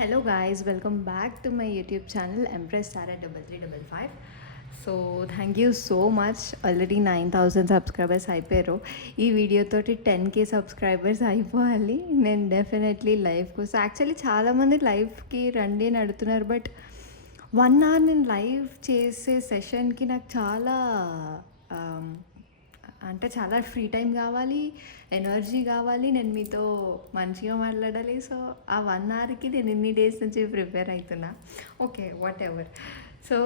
Hello guys, welcome back to my YouTube channel Empress Sarah 3355. So thank you so much. Already 9,000 subscribers అయిపోయారు. ఈ వీడియోతోటి 10K subscribers అయిపోవాలి. నేను definitely live కోసం actually చాలామంది లైవ్కి రండి అని అడుగుతున్నారు. బట్ 1 hour నేను లైవ్ చేసే సెషన్కి నాకు అంటే చాలా ఫ్రీ టైం కావాలి, ఎనర్జీ కావాలి, నేను మీతో మంచిగా మాట్లాడాలి. సో ఆ 1 hourకి నేను ఇన్ని డేస్ నుంచి ప్రిపేర్ అవుతున్నా. Okay, whatever. సో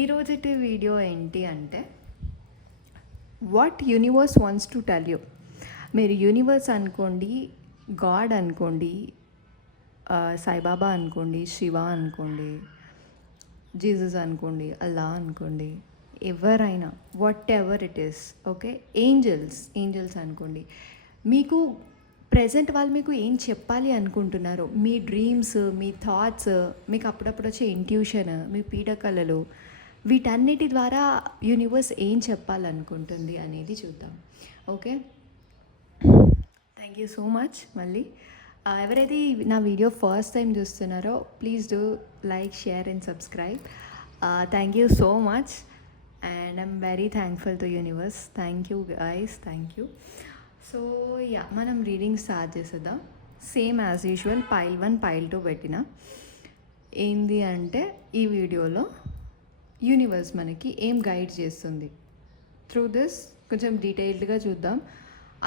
ఈరోజుటి వీడియో ఏంటి అంటే, what universe wants to tell you. మీరు యూనివర్స్ అనుకోండి, గాడ్ అనుకోండి, సాయిబాబా అనుకోండి, శివ అనుకోండి, జీసస్ అనుకోండి, అల్లా అనుకోండి, ఎవరైనా what ever it is. Okay, angels అనుకోండి. మీకు ప్రజెంట్ వాళ్ళు మీకు ఏం చెప్పాలి అనుకుంటున్నారు, మీ డ్రీమ్స్, మీ థాట్స్, మీకు అప్పుడప్పుడు వచ్చే ఇంట్యూషన్, మీ పీడకలలు, వీటన్నిటి ద్వారా యూనివర్స్ ఏం చెప్పాలనుకుంటుంది అనేది చూద్దాం. Okay, thank you so much. మళ్ళీ ఎవరైతే నా వీడియో ఫస్ట్ టైం చూస్తున్నారో please do like, share and subscribe. Thank you so much and I'm very thankful to universe. Thank you guys, thank you. So yeah, మనం reading start చేసేద్దాం. Same as usual pile 1 pile 2 పెట్టిన. ఏంది అంటే ఈ వీడియోలో universe మనకి ఏం guide చేస్తుంది త్రూ దిస్ కొంచెం డీటెయిల్డ్గా చూద్దాం.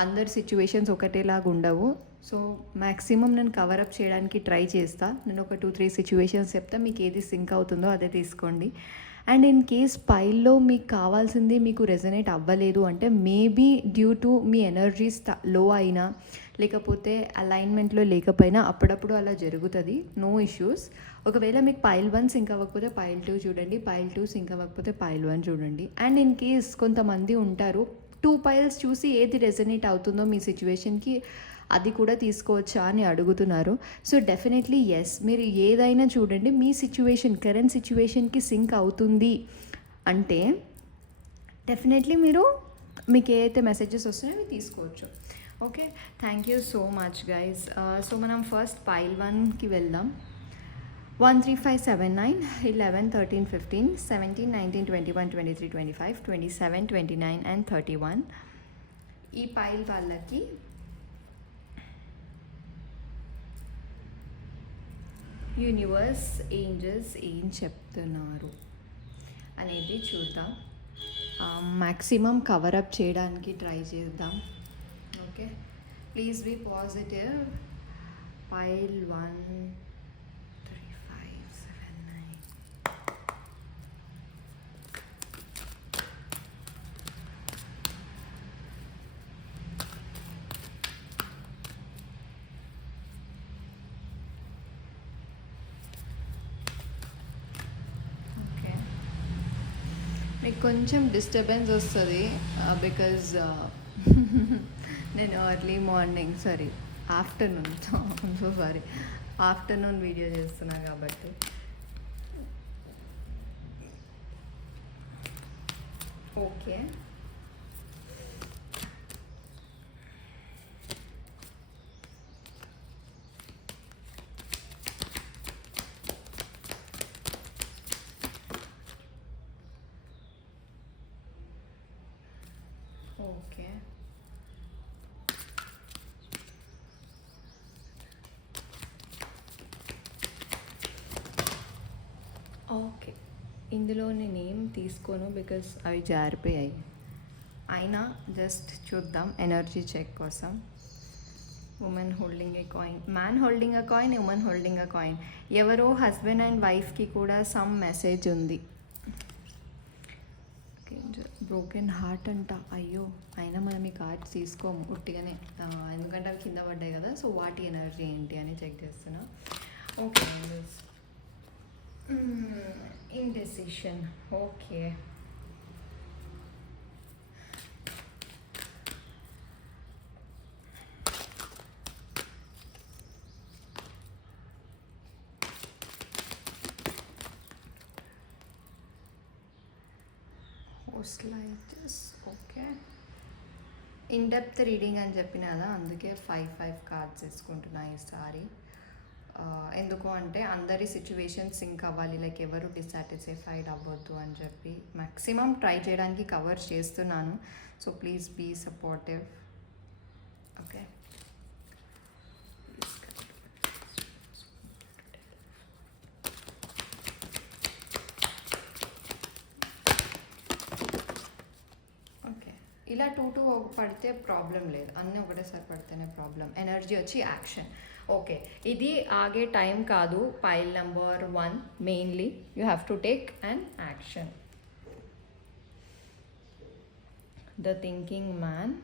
అందరి సిచ్యువేషన్స్ ఒకటేలాగా ఉండవు. సో మ్యాక్సిమం నేను కవరప్ చేయడానికి ట్రై చేస్తా. నేను ఒక 2-3 సిచ్యువేషన్స్ చెప్తా, మీకు ఏది సింక్ అవుతుందో అదే తీసుకోండి. అండ్ ఇన్ కేస్ పైల్లో మీకు కావాల్సింది మీకు రెజనేట్ అవ్వలేదు అంటే మేబీ డ్యూ టు మీ ఎనర్జీస్ లో అయినా, లేకపోతే అలైన్మెంట్లో లేకపోయినా అప్పుడప్పుడు అలా జరుగుతుంది. No issues. ఒకవేళ మీకు పైల్ 1 సింక్ అవ్వకపోతే పైల్ 2 చూడండి, పైల్ 2 సింక్ అవ్వకపోతే పైల్ 1 చూడండి. అండ్ ఇన్ కేస్ కొంతమంది ఉంటారు 2 పైల్స్ చూసి ఏది రెజనేట్ అవుతుందో మీ సిచ్యువేషన్కి అది కూడా తీసుకోవచ్చా అని అడుగుతున్నారు. సో డెఫినెట్లీ ఎస్, మీరు ఏదైనా చూడండి, మీ సిచ్యువేషన్ కరెంట్ సిచ్యువేషన్కి సింక్ అవుతుంది అంటే డెఫినెట్లీ మీకు ఏదైతే మెసేజెస్ వస్తున్నాయో అవి తీసుకోవచ్చు. Okay, thank you so much guys. So మనం ఫస్ట్ పైల్ 1కి వెళ్దాం. 1 3 5 7 9 11 13 15 17 19 21 23 25 27 29 and 31. ఈ పైల్ వాళ్ళకి యూనివర్స్, ఏంజల్స్ ఏం చెప్తున్నారు అనేది చూద్దాం. మ్యాక్సిమం కవరప్ చేయడానికి ట్రై చేద్దాం. Okay, please be positive. Pile 1 3 5 7 9. మీకు కొంచెం డిస్టర్బెన్స్ వస్తుంది బికాజ్ నేను ఆఫ్టర్నూన్ వీడియో చేస్తున్నా కాబట్టి. Okay, okay, okay. ఇందులో నేనేం తీసుకోను బికాస్ అవి జారిపోయాయి. అయినా జస్ట్ చూద్దాం ఎనర్జీ చెక్ కోసం. Women holding a coin, man holding a coin, women holding a coin. ఎవరో హస్బెండ్ అండ్ వైఫ్కి కూడా సమ్ మెసేజ్ ఉంది. బ్రోకెన్ హార్ట్ అంట. అయ్యో, అయినా మనం ఈ కార్డ్స్ తీసుకోము ఉట్టిగానే, ఎందుకంటే అవి కింద పడ్డాయి కదా. సో వాటి ఎనర్జీ ఏంటి అని చెక్ చేస్తున్నా. Okay, indecision. Okay, okay. In depth reading అని చెప్పిన కదా, అందుకే 5 కార్డ్స్ వేసుకుంటున్నా ఈసారి. ఎందుకు అంటే అందరి సిచ్యువేషన్ సింక్ అవ్వాలి, లైక్ ఎవరు డిస్సాటిస్ఫైడ్ అవ్వద్దు అని చెప్పి మ్యాక్సిమం ట్రై చేయడానికి కవర్ చేస్తున్నాను. So please be supportive. Okay, okay. ఇలా టూ టూ పడితే ప్రాబ్లం లేదు, అన్నీ ఒకటేసారి పడితేనే ప్రాబ్లం. ఎనర్జీ వచ్చి యాక్షన్. ఓకే, ఇది ఆగే టైం కాదు. Pile number 1 mainly you have to take an action. The thinking man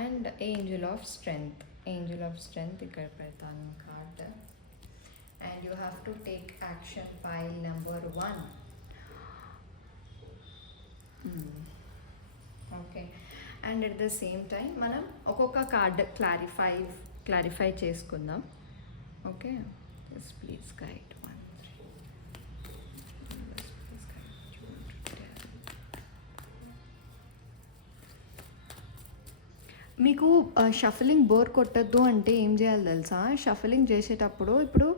and angel of strength. Angel of strength ఇక్కడ పెడతాను card. And you have to take action. Pile number 1. Okay, and at the same time మనం ఒక్కొక్క card clarify చేసుకుందాం. Okay, just please guide 1 3. మీకు shuffling bore కొట్టద్దు అంటే ఏం చేయాలి తెలుసా? షఫలింగ్ చేసేటప్పుడు ఇప్పుడు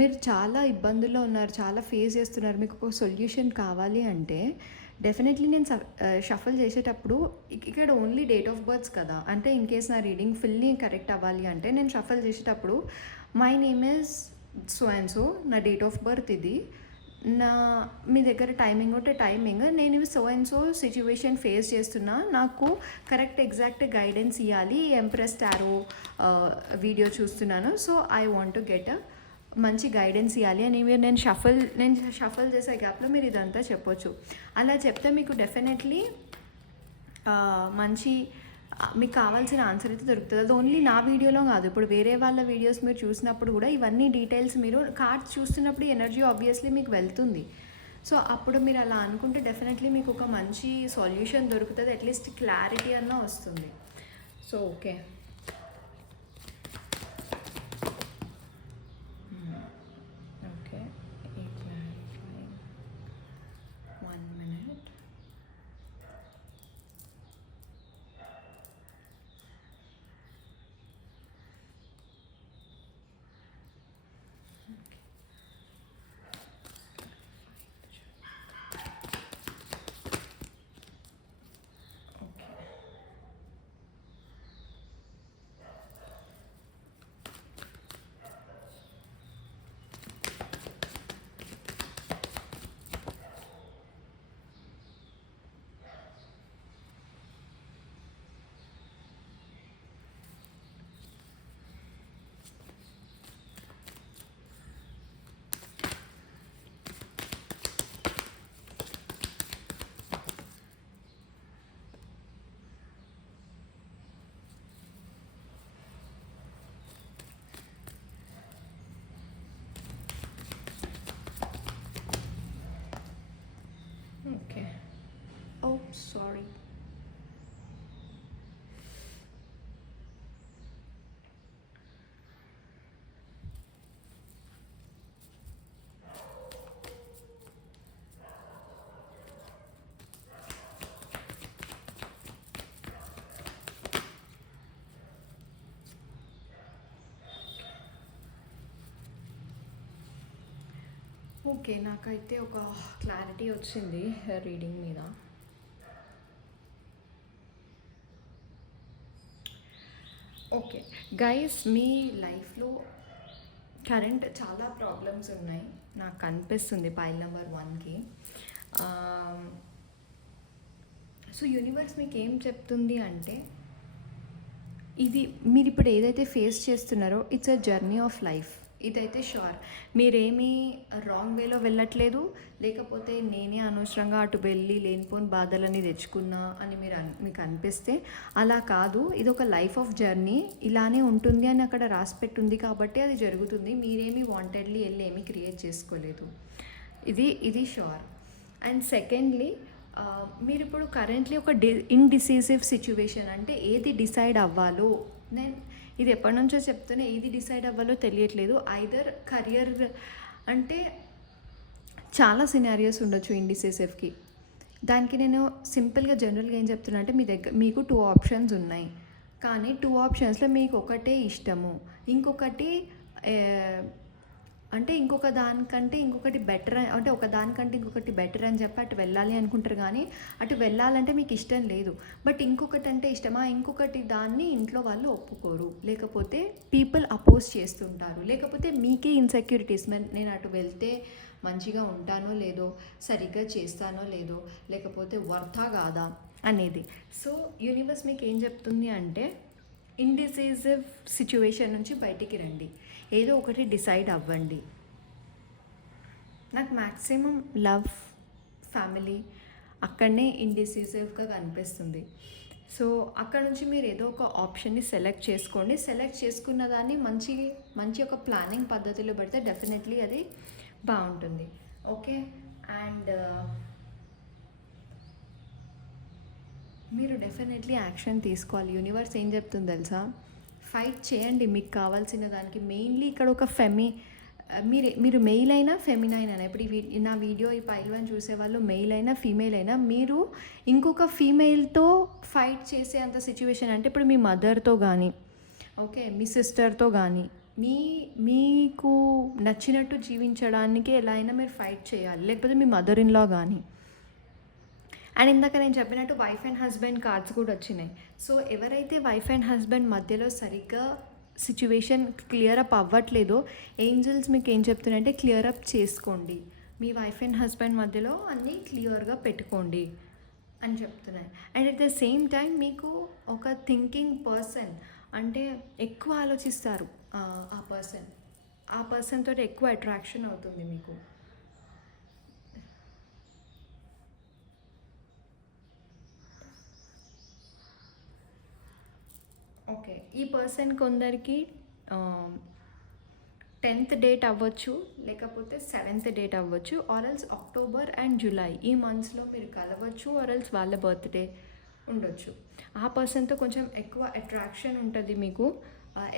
మీరు చాలా ఇబ్బందుల్లో ఉన్నారు, చాలా ఫేస్ చేస్తున్నారు, మీకు ఒక సొల్యూషన్ కావాలి అంటే డెఫినెట్లీ నేను షఫల్ చేసేటప్పుడు ఇక్కడ ఓన్లీ డేట్ ఆఫ్ బర్త్స్ కదా, అంటే ఇన్ కేస్ నా రీడింగ్ ఫుల్లీ కరెక్ట్ అవ్వాలి అంటే నేను షఫల్ చేసేటప్పుడు my name is so and so, నా డేట్ ఆఫ్ బర్త్ ఇది, నా మీ దగ్గర టైమింగ్ ఉంటే టైమింగ్, నేను ఇవి so and so situation face చేస్తున్నా, నాకు కరెక్ట్ ఎగ్జాక్ట్ గైడెన్స్ ఇవ్వాలి, ఎంప్రెస్ టారో వీడియో చూస్తున్నాను, so I want to get మంచి గైడెన్స్ ఇవ్వాలి అని మీరు నేను షఫల్ చేసే గ్యాప్లో మీరు ఇదంతా చెప్పొచ్చు. అలా చెప్తే మీకు డెఫినెట్లీ మంచి మీకు కావాల్సిన ఆన్సర్ అయితే దొరుకుతుంది. అది ఓన్లీ నా వీడియోలో కాదు, ఇప్పుడు వేరే వాళ్ళ వీడియోస్ మీరు చూసినప్పుడు కూడా ఇవన్నీ డీటెయిల్స్ మీరు కార్డ్స్ చూస్తున్నప్పుడు ఎనర్జీ ఆబ్వియస్లీ మీకు వెళ్తుంది. సో అప్పుడు మీరు అలా అనుకుంటే డెఫినెట్లీ మీకు ఒక మంచి సొల్యూషన్ దొరుకుతుంది, అట్లీస్ట్ క్లారిటీ అన్న వస్తుంది. So okay, okay, clarifying 1 minute. Okay. Oh, sorry. Okay, నాకైతే ఒక క్లారిటీ వచ్చింది రీడింగ్ మీద. ఓకే గైస్, మీ లైఫ్లో కరెంట్ చాలా ప్రాబ్లమ్స్ ఉన్నాయి నాకు కనిపిస్తుంది పైల్ నెంబర్ 1కి. సో యూనివర్స్ మీకు ఏం చెప్తుంది అంటే, ఇది మీరు ఇప్పుడు ఏదైతే ఫేస్ చేస్తున్నారో it's a journey of life. ఇదైతే షూర్, మీరేమీ రాంగ్ వేలో వెళ్ళట్లేదు, లేకపోతే నేనే అనవసరంగా అటు వెళ్ళి లేనిపోని బాధలని తెచ్చుకున్నా అని మీకు అనిపిస్తే అలా కాదు. ఇది ఒక లైఫ్ ఆఫ్ జర్నీ, ఇలానే ఉంటుంది అని అక్కడ రాసిపెట్టి ఉంది కాబట్టి అది జరుగుతుంది. మీరేమీ వాంటెడ్లీ వెళ్ళి ఏమీ క్రియేట్ చేసుకోలేదు, ఇది షూర్. అండ్ సెకండ్లీ, మీరు ఇప్పుడు కరెంట్లీ ఒక ఇండిసిసివ్ సిచ్యువేషన్, అంటే ఏది డిసైడ్ అవ్వాలో, నేను ఇది ఎప్పటి నుంచో చెప్తూనే ఏది డిసైడ్ అవ్వాలో తెలియట్లేదు. ఐదర్ కెరియర్, అంటే చాలా సినారియోస్ ఉండొచ్చు ఇండిసిసివ్కి. దానికి నేను సింపుల్గా జనరల్గా ఏం చెప్తున్నా అంటే, మీకు 2 ఆప్షన్స్ ఉన్నాయి, కానీ 2 ఆప్షన్స్లో మీకు ఒకటే ఇష్టము, ఇంకొకటి అంటే ఇంకొక దానికంటే ఇంకొకటి బెటర్ అంటే ఒక దానికంటే ఇంకొకటి బెటర్ అని చెప్పి అటు వెళ్ళాలి అనుకుంటారు, కానీ అటు వెళ్ళాలంటే మీకు ఇష్టం లేదు. బట్ ఇంకొకటి అంటే ఇష్టమా, ఇంకొకటి దాన్ని ఇంట్లో వాళ్ళు ఒప్పుకోరు, లేకపోతే పీపుల్ అపోజ్ చేస్తుంటారు, లేకపోతే మీకే ఇన్సెక్యూరిటీస్, నేను అటు వెళ్తే మంచిగా ఉంటానో లేదో, సరిగ్గా చేస్తానో లేదో, లేకపోతే వర్తా కాదా అనేది. సో యూనివర్స్ మీకు ఏం చెప్తుంది అంటే ఇండిసిజివ్ సిచ్యువేషన్ నుంచి బయటికి రండి, ఏదో ఒకటి డిసైడ్ అవ్వండి. నాకు మ్యాక్సిమం లవ్, ఫ్యామిలీ అక్కడనే ఇండిసిజివ్గా కనిపిస్తుంది. సో అక్కడ నుంచి మీరు ఏదో ఒక ఆప్షన్ని సెలెక్ట్ చేసుకోండి. సెలెక్ట్ చేసుకున్న దాన్ని మంచి ఒక ప్లానింగ్ పద్ధతిలో పెడితే డెఫినెట్లీ అది బాగుంటుంది. ఓకే, అండ్ మీరు డెఫినెట్లీ యాక్షన్ తీసుకోవాలి. యూనివర్స్ ఏం చెప్తుంది తెలుసా, ఫైట్ చేయండి మీకు కావాల్సిన దానికి. మెయిన్లీ ఇక్కడ ఒక మీరు మెయిల్ అయినా ఫెమినైన్ అయినా, ఇప్పుడు నా వీడియో ఈ పైల్వన్ చూసేవాళ్ళు మెయిల్ అయినా ఫీమేల్ అయినా, మీరు ఇంకొక ఫీమేల్తో ఫైట్ చేసే అంత సిచ్యువేషన్ అంటే ఇప్పుడు మీ మదర్తో కానీ, ఓకే, మీ సిస్టర్తో కానీ, మీకు నచ్చినట్టు జీవించడానికి ఎలా అయినా మీరు ఫైట్ చేయాలి, లేకపోతే మీ మదర్ ఇన్ లా కానీ. అండ్ ఇందాక నేను చెప్పినట్టు వైఫ్ అండ్ హస్బెండ్ కార్డ్స్ కూడా వచ్చినాయి. సో ఎవరైతే వైఫ్ అండ్ హస్బెండ్ మధ్యలో సరిగ్గా సిచ్యువేషన్ క్లియర్ అప్ అవ్వట్లేదో, ఏంజల్స్ మీకు ఏం చెప్తున్నాయంటే క్లియర్ అప్ చేసుకోండి, మీ వైఫ్ అండ్ హస్బెండ్ మధ్యలో అన్నీ క్లియర్గా పెట్టుకోండి అని చెప్తున్నాయి. And at the same time మీకు ఒక థింకింగ్ పర్సన్, అంటే ఎక్కువ ఆలోచిస్తారు ఆ పర్సన్ తోటి ఎక్కువ అట్రాక్షన్ అవుతుంది మీకు. ఓకే, ఈ పర్సన్ కొందరికి 10th డేట్ అవ్వచ్చు, లేకపోతే 7th డేట్ అవ్వచ్చు, ఆర్ఎల్స్ అక్టోబర్ అండ్ జూలై ఈ మంత్స్లో మీరు కలవచ్చు, ఆర్ఎల్స్ వాళ్ళ బర్త్డే ఉండొచ్చు. ఆ పర్సన్తో కొంచెం ఎక్కువ అట్రాక్షన్ ఉంటుంది మీకు.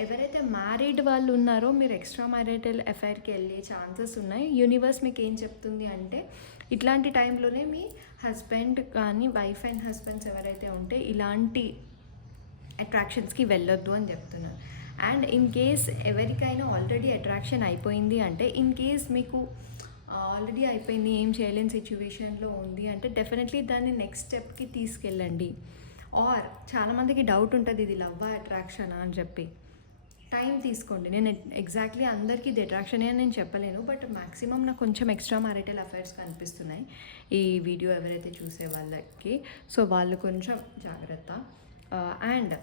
ఎవరైతే మ్యారీడ్ వాళ్ళు ఉన్నారో మీరు ఎక్స్ట్రా మ్యారిటల్ అఫైర్కి వెళ్ళే ఛాన్సెస్ ఉన్నాయి. యూనివర్స్ మీకు ఏం చెప్తుంది అంటే ఇట్లాంటి టైంలోనే మీ హస్బెండ్ కానీ, వైఫ్ అండ్ హస్బెండ్స్ ఎవరైతే ఉంటే ఇలాంటి అట్రాక్షన్స్కి వెళ్ళొద్దు అని చెప్తున్నారు. అండ్ ఇన్ కేస్ ఎవరికైనా ఆల్రెడీ అట్రాక్షన్ అయిపోయింది అంటే, ఇన్ కేస్ మీకు ఆల్రెడీ అయిపోయింది, ఏం చేయలేని సిచ్యువేషన్లో ఉంది అంటే డెఫినెట్లీ దాన్ని నెక్స్ట్ స్టెప్కి తీసుకెళ్ళండి. ఆర్ చాలామందికి డౌట్ ఉంటుంది ఇది లవ్ అట్రాక్షనా అని చెప్పి. టైం తీసుకోండి. నేను ఎగ్జాక్ట్లీ అందరికీ ఇది అట్రాక్షనే అని నేను చెప్పలేను, బట్ మ్యాక్సిమం నాకు కొంచెం ఎక్స్ట్రా మ్యారిటల్ అఫైర్స్ కనిపిస్తున్నాయి ఈ వీడియో ఎవరైతే చూసే వాళ్ళకి. సో వాళ్ళు కొంచెం జాగ్రత్త. అండ్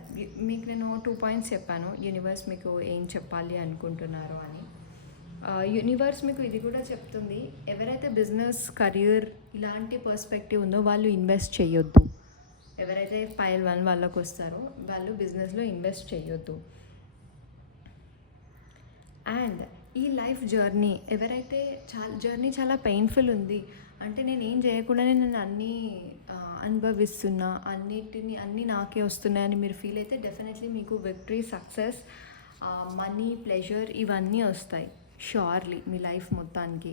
మీకు నేను 2 పాయింట్స్ చెప్పాను, యూనివర్స్ మీకు ఏం చెప్పాలి అనుకుంటున్నారు అని. యూనివర్స్ మీకు ఇది కూడా చెప్తుంది, ఎవరైతే బిజినెస్, కెరీర్ ఇలాంటి పర్స్పెక్టివ్ ఉందో వాళ్ళు ఇన్వెస్ట్ చేయొద్దు. ఎవరైతే పైల్ 1 వాళ్ళకి వస్తారో వాళ్ళు బిజినెస్లో ఇన్వెస్ట్ చేయొద్దు. అండ్ ఈ లైఫ్ జర్నీ ఎవరైతే జర్నీ చాలా పెయిన్ఫుల్ ఉంది అంటే, నేను ఏం చేయకుండానే నేను అన్నీ అనుభవిస్తున్నా, అన్నీ నాకే వస్తున్నాయని మీరు ఫీల్ అయితే డెఫినెట్లీ మీకు విక్టరీ, సక్సెస్, మనీ, ప్లెజర్ ఇవన్నీ వస్తాయి షూర్లీ మీ లైఫ్ మొత్తానికి.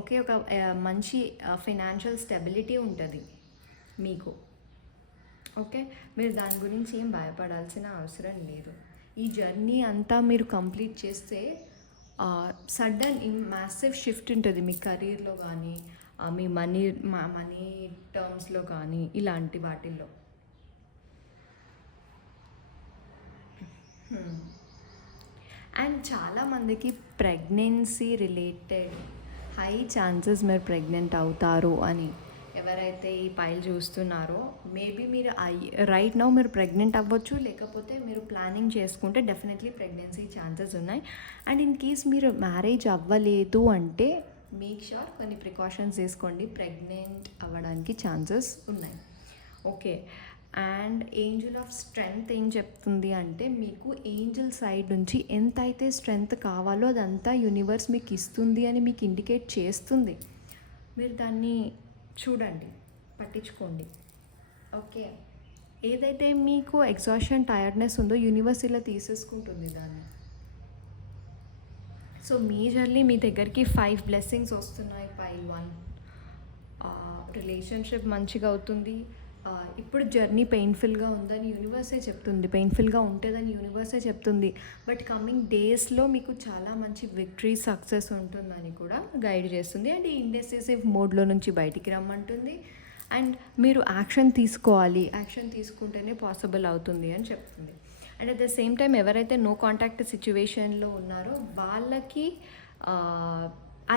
ఓకే, ఒక మంచి ఫైనాన్షియల్ స్టెబిలిటీ ఉంటుంది మీకు. ఓకే, మీరు దాని గురించి ఏం భయపడాల్సిన అవసరం లేదు. ఈ జర్నీ అంతా మీరు కంప్లీట్ చేస్తే సడన్ మ్యాసివ్ షిఫ్ట్ ఉంటుంది మీ కెరీర్లో కానీ, మీ మనీ టర్మ్స్లో కానీ, ఇలాంటి వాటిల్లో. అండ్ చాలామందికి ప్రెగ్నెన్సీ రిలేటెడ్ హై ఛాన్సెస్ మీరు ప్రెగ్నెంట్ అవుతారు అని ఎవరైతే ఈ పైల్ చూస్తున్నారో, మేబీ మీరు రైట్ నౌ మీరు ప్రెగ్నెంట్ అవ్వచ్చు, లేకపోతే మీరు ప్లానింగ్ చేసుకుంటే డెఫినెట్లీ ప్రెగ్నెన్సీ ఛాన్సెస్ ఉన్నాయి. అండ్ ఇన్ కేస్ మీరు మ్యారేజ్ అవ్వలేదు అంటే మేక్ ష్యూర్ కొన్ని ప్రికాషన్స్ తీసుకోండి, ప్రెగ్నెంట్ అవ్వడానికి ఛాన్సెస్ ఉన్నాయి. Okay, and angel of strength ఏం చెప్తుంది అంటే, మీకు ఏంజల్ సైడ్ నుంచి ఎంత అయితే స్ట్రెంగ్త్ కావాలో అదంతా యూనివర్స్ మీకు ఇస్తుంది అని మీకు ఇండికేట్ చేస్తుంది. మీరు దాన్ని చూడండి, పట్టించుకోండి. ఓకే, ఏదైతే మీకు ఎగ్జాషన్, టైర్డ్నెస్ ఉందో యూనివర్స్ ఇలా తీసేసుకుంటుంది దాన్ని. సో మేజర్లీ మీ దగ్గరికి 5 బ్లెస్సింగ్స్ వస్తున్నాయి పైల్ 1. రిలేషన్షిప్ మంచిగా అవుతుంది, ఇప్పుడు జర్నీ పెయిన్ఫుల్గా ఉందని యూనివర్సే చెప్తుంది, పెయిన్ఫుల్గా ఉంటుందని యూనివర్సే చెప్తుంది. బట్ కమింగ్ డేస్లో మీకు చాలా మంచి విక్టరీ సక్సెస్ ఉంటుందని కూడా గైడ్ చేస్తుంది. అండ్ ఈ ఇండెసిసివ్ మోడ్లో నుంచి బయటికి రమ్మంటుంది. అండ్ మీరు యాక్షన్ తీసుకోవాలి, యాక్షన్ తీసుకుంటేనే పాసిబుల్ అవుతుంది అని చెప్తుంది. And at the same time ఎవరైతే నో కాంటాక్ట్ సిచ్యువేషన్లో ఉన్నారో వాళ్ళకి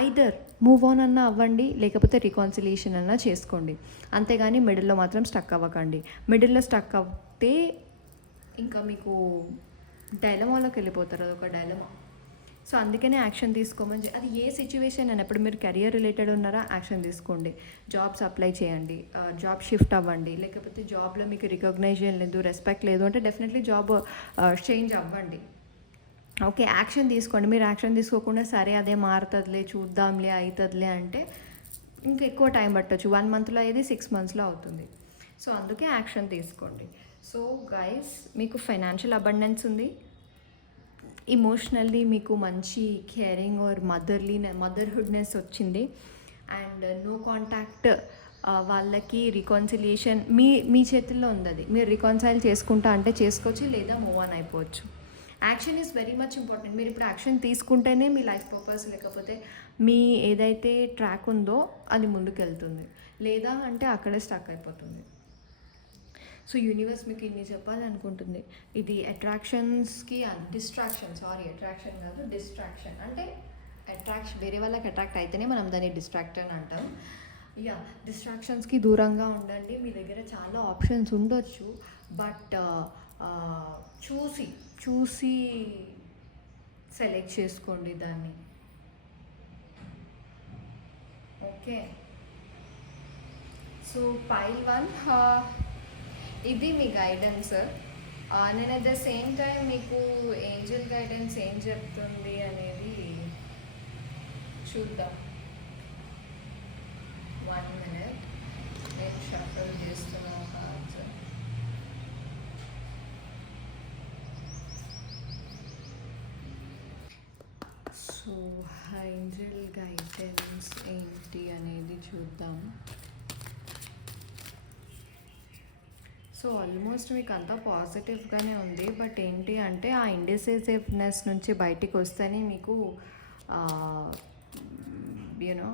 ఐదర్ మూవ్ ఆన్ అన్నా అవ్వండి, లేకపోతే రికాన్సిలియేషన్ అన్నా చేసుకోండి. అంతేగాని మిడిల్లో మాత్రం స్టక్ అవ్వకండి. మిడిల్లో స్టక్ అవుతే ఇంకా మీకు డైలమాలోకి వెళ్ళిపోతారు, అదొక డైలమా. సో అందుకనే యాక్షన్ తీసుకోమని అది ఏ సిచ్యువేషన్ అయినా. ఇప్పుడు మీరు కెరియర్ రిలేటెడ్ ఉన్నారా, యాక్షన్ తీసుకోండి. జాబ్స్ అప్లై చేయండి, జాబ్ షిఫ్ట్ అవ్వండి. లేకపోతే జాబ్లో మీకు రికగ్నైజేషన్ లేదు, రెస్పెక్ట్ లేదు అంటే డెఫినెట్లీ జాబ్ చేంజ్ అవ్వండి. ఓకే, యాక్షన్ తీసుకోండి. మీరు యాక్షన్ తీసుకోకుండా సరే అదే మారుతుందిలే, చూద్దాంలే, అవుతుందిలే అంటే ఇంకా ఎక్కువ టైం పట్టవచ్చు. 1 మంత్లో అయ్యేది 6 మంత్స్లో అవుతుంది. సో అందుకే యాక్షన్ తీసుకోండి. సో గైస్, మీకు ఫైనాన్షియల్ అబండెన్స్ ఉంది, ఇమోషనల్లీ మీకు మంచి కేరింగ్ ఆర్ మదర్హుడ్నెస్ వచ్చింది. అండ్ నో కాంటాక్ట్ వాళ్ళకి రికాన్సిలియేషన్ మీ చేతుల్లో ఉంది. అది మీరు రికాన్సైల్ చేసుకుంటా అంటే చేసుకోవచ్చు, లేదా మూవ్ ఆన్ అయిపోవచ్చు. Action is very much important. మీరు ఇప్పుడు యాక్షన్ తీసుకుంటేనే మీ లైఫ్ పర్పస్ లేకపోతే మీ ఏదైతే ట్రాక్ ఉందో అది ముందుకు వెళ్తుంది, లేదా అంటే అక్కడే స్టక్ అయిపోతుంది. సో యూనివర్స్ మీకు ఇన్ని చెప్పాలనుకుంటుంది. ఇది అట్రాక్షన్స్కి అట్రాక్షన్ కాదు, డిస్ట్రాక్షన్. అంటే అట్రాక్షన్ వేరే వాళ్ళకి అట్రాక్ట్ అయితేనే మనం దాన్ని డిస్ట్రాక్ట్ అని అంటాం. డిస్ట్రాక్షన్స్కి దూరంగా ఉండండి. మీ దగ్గర చాలా ఆప్షన్స్ ఉండొచ్చు, బట్ చూసి సెలెక్ట్ చేసుకోండి దాన్ని. ఓకే, సో పైల్ 1 ఇది మీ గైడెన్స్. నేను అట్ ద సేమ్ టైం మీకు ఏంజల్ గైడెన్స్ ఏం చెప్తుంది అనేది చూద్దాం. 1 minute, నేను షఫల్ చేస్తున్నాను కార్డ్స్. సో ఏంజల్ గైడెన్స్ ఏంటి అనేది చూద్దాం. సో ఆల్మోస్ట్ మీకు అంతా పాజిటివ్గానే ఉంది, బట్ ఏంటి అంటే ఆ ఇండిసిసివ్నెస్ నుంచి బయటికి వస్తేనే మీకు యూనో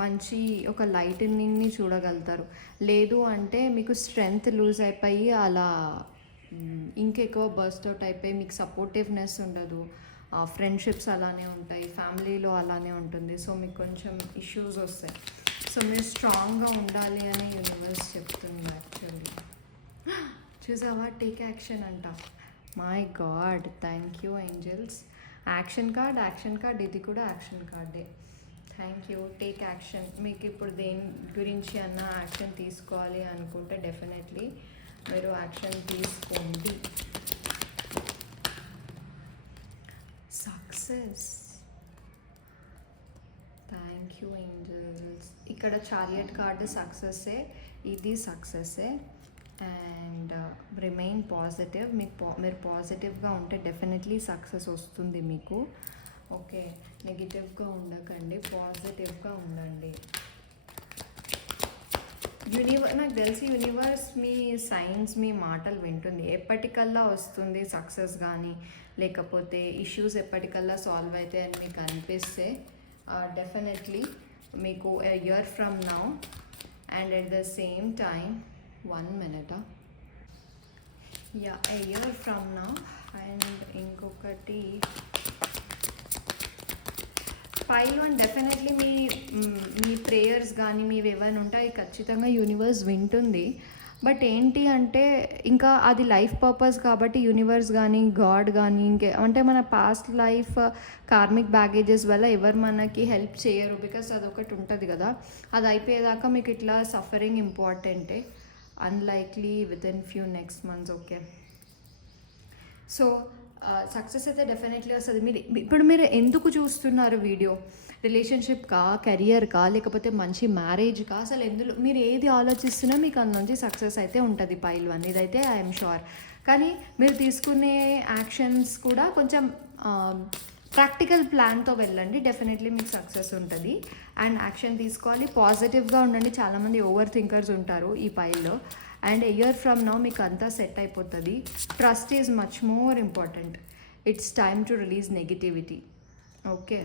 మంచి ఒక లైటనింగ్ని చూడగలుగుతారు. లేదు అంటే మీకు స్ట్రెంగ్త్ లూజ్ అయిపోయి అలా ఇంకెక్కువ బర్స్ట్ అవుట్ అయిపోయి మీకు సపోర్టివ్నెస్ ఉండదు. ఫ్రెండ్షిప్స్ అలానే ఉంటాయి, ఫ్యామిలీలో అలానే ఉంటుంది. సో మీకు కొంచెం ఇష్యూస్ వస్తాయి. సో మీరు స్ట్రాంగ్గా ఉండాలి అని యూనివర్స్ చెప్తుంది యాక్చువల్లీ. చూసావా, టేక్ యాక్షన్ అంట. My god, thank you angels. Action card ఇది కూడా యాక్షన్ కార్డే. Thank you. Take action. మీకు ఇప్పుడు దేని గురించి అన్నా యాక్షన్ తీసుకోవాలి అనుకుంటే డెఫినెట్లీ మీరు యాక్షన్ తీసుకోండి. సక్సెస్. Thank you angels. ఇక్కడ చారియట్ కార్డు సక్సెస్సే, ఇది సక్సెస్సే. And remain positive. మీరు పాజిటివ్గా ఉంటే డెఫినెట్లీ సక్సెస్ వస్తుంది మీకు. ఓకే, నెగిటివ్గా ఉండకండి, పాజిటివ్గా ఉండండి. నాకు తెలిసి యూనివర్స్ మీ సైన్స్, మీ మాటలు వింటుంది. ఎప్పటికల్లా వస్తుంది సక్సెస్, కానీ లేకపోతే ఇష్యూస్ ఎప్పటికల్లా సాల్వ్ అవుతాయి అని మీకు అనిపిస్తే డెఫినెట్లీ మీకు a year from now. And at the same time, 1 minute, a year from now. And ఇంకొకటి ఫైల్ 1 డెఫినెట్లీ మీ ప్రేయర్స్ కానీ మీవి ఏమైనా ఉంటాయి ఖచ్చితంగా యూనివర్స్ వింటుంది. బట్ ఏంటి అంటే ఇంకా అది లైఫ్ పర్పస్ కాబట్టి యూనివర్స్ కానీ గాడ్ కానీ అంటే మన పాస్ట్ లైఫ్ కార్మిక్ బ్యాగేజెస్ వల్ల ఎవరు మనకి హెల్ప్ చేయరు. బికాస్ అదొకటి ఉంటుంది కదా, అది అయిపోయేదాకా మీకు ఇట్లా సఫరింగ్ ఇంపార్టెంటే. Unlikely with in few next months. Okay, so success అయితే డెఫినెట్లీ వస్తుంది. ఇప్పుడు మీరు ఎందుకు చూస్తున్నారు వీడియో? రిలేషన్షిప్కా, కెరియర్కా, లేకపోతే మంచి మ్యారేజ్కా? అసలు ఎందులో మీరు ఏది ఆలోచిస్తున్నా మీకు అందులోంచి సక్సెస్ అయితే ఉంటుంది పైల్ 1, ఇదైతే ఐఎమ్ షూర్. కానీ మీరు తీసుకునే యాక్షన్స్ కూడా కొంచెం ప్రాక్టికల్ ప్లాన్తో వెళ్ళండి, డెఫినెట్లీ మీకు సక్సెస్ ఉంటుంది. అండ్ యాక్షన్ తీసుకోవాలి, పాజిటివ్గా ఉండండి. చాలామంది ఓవర్ థింకర్స్ ఉంటారు ఈ పైల్లో. అండ్ ఇయర్ ఫ్రమ్ నౌ మీకు అంతా సెట్ అయిపోతుంది. Trust is much more important. It's time to release negativity. Okay,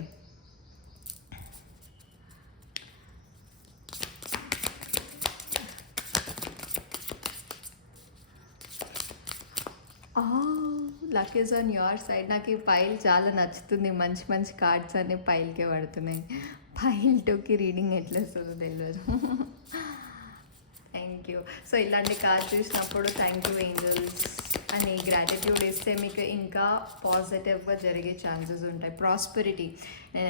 luck is on your side. నాకు ఈ పైల్ చాలా నచ్చుతుంది. మంచి మంచి కార్డ్స్ అన్నీ పైల్కే పడుతున్నాయి. పైల్ 2కి రీడింగ్ ఎట్లా వస్తుందో తెలియదు. Thank you. సో ఇలాంటి కార్డ్స్ చూసినప్పుడు థ్యాంక్ యూ ఏంజల్స్ అని గ్రాటిట్యూడ్ ఇస్తే మీకు ఇంకా పాజిటివ్గా జరిగే ఛాన్సెస్ ఉంటాయి. ప్రాస్పెరిటీ,